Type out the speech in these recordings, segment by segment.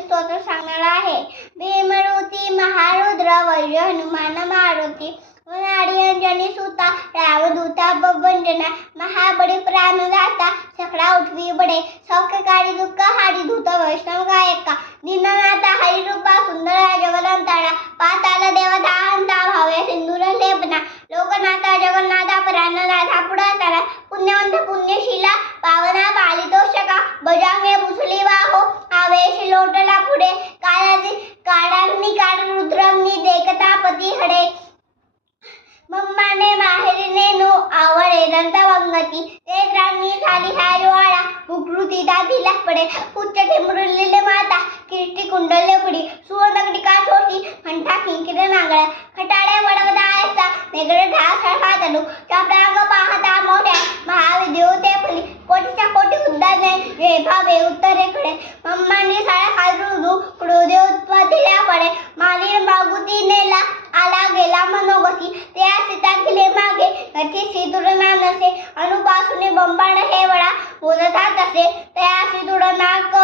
स्तोत्र सांगणार आहे. भीमरूती महारुद्र वैर्य हनुमान मारुती नाडी अंजनी सुता रामदूता बभंजना महाबली प्राणदाता सकळा उठवी बडे सौख्यकारी दुःख हारी धूत वैष्णव गायका दीननाथा हरिरूपा सुंदर जगदंताळा पाताल देवता हंता भावे सिंदूर लेपना लोकनाथा जगन्नाथा प्राणनाथा पुढातारा पुण्यवंत पुण्यशीला पावना पालितोषका बजांगे भुसली वाहो आवेश लोटला पुढे काळाग्नी काळ रुद्राग्नी देखतापती हडे मम्माने माहेरीने नो आवडे दंतवंगती ते राणी झाली हायवाळा उकृती दादीला पडे उच्च ठेमुरलेले माता किर्ती कुंडले पुढी सुवर्णकटिका छोटी घंटा किंकिरे नांगळ्या खटाळे वडवदा ऐसा वेगळे ढाळ फादलू चापरांग पाहता मोठ्या महाविद्योते फली कोटीच्या कोटी उद्दाने जे भावे उत्तरेकडे मम्माने साळ्या खालू क्रोधे उत्पत्तीला पडे माली मागुती नेला आला गेला मनोगती त्या सीता गेले मागे गती सिंदूर नानसे अनुपासून बंबाण हे वळा बोलतात असे त्या सिंदूर नाक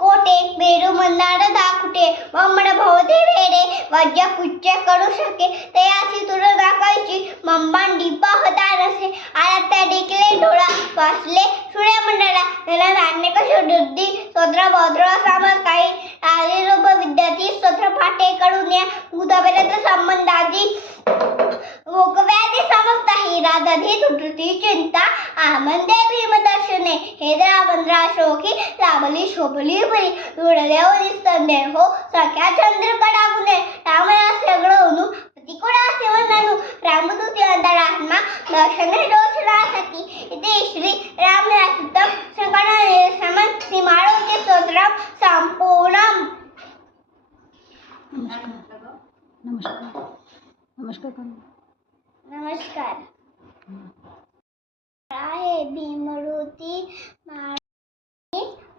कोटे बेरू मंदार दाखुटे बंबड भोवते वेडे वज्र पुच्चे करू शके त्या सिंदूर नाकायची मंबांडी पाहता नसे आला त्या डिकले डोळा वाचले सूर्य मंडळा त्याला नाण्य कशो दुर्दी सोद्र भद्र सामस काही आली रूप विद्यार्थी स्तोत्र पाठे कडून या उदाबेरत संबंधाची मोकव्याधी समजता ही राधाधी तुटती चिंता आमंदे भीम दर्शने हे द्रावंद्रा शोकी लाभली शोभली बरी रुडदेव स्तंदे हो सख्या चंद्र कडागुने रामला सगळं प्रतिकुळा सेवनानु रामदूती अंतरात्मा दर्शने दोषणासाठी इथे श्री रामनाथम संकटाने समन सीमाळोचे स्तोत्रम संपूर्णम. नमस्कार आहे भीमरूती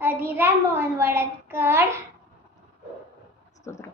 अधिरा मोहन वडतकर स्तोत्र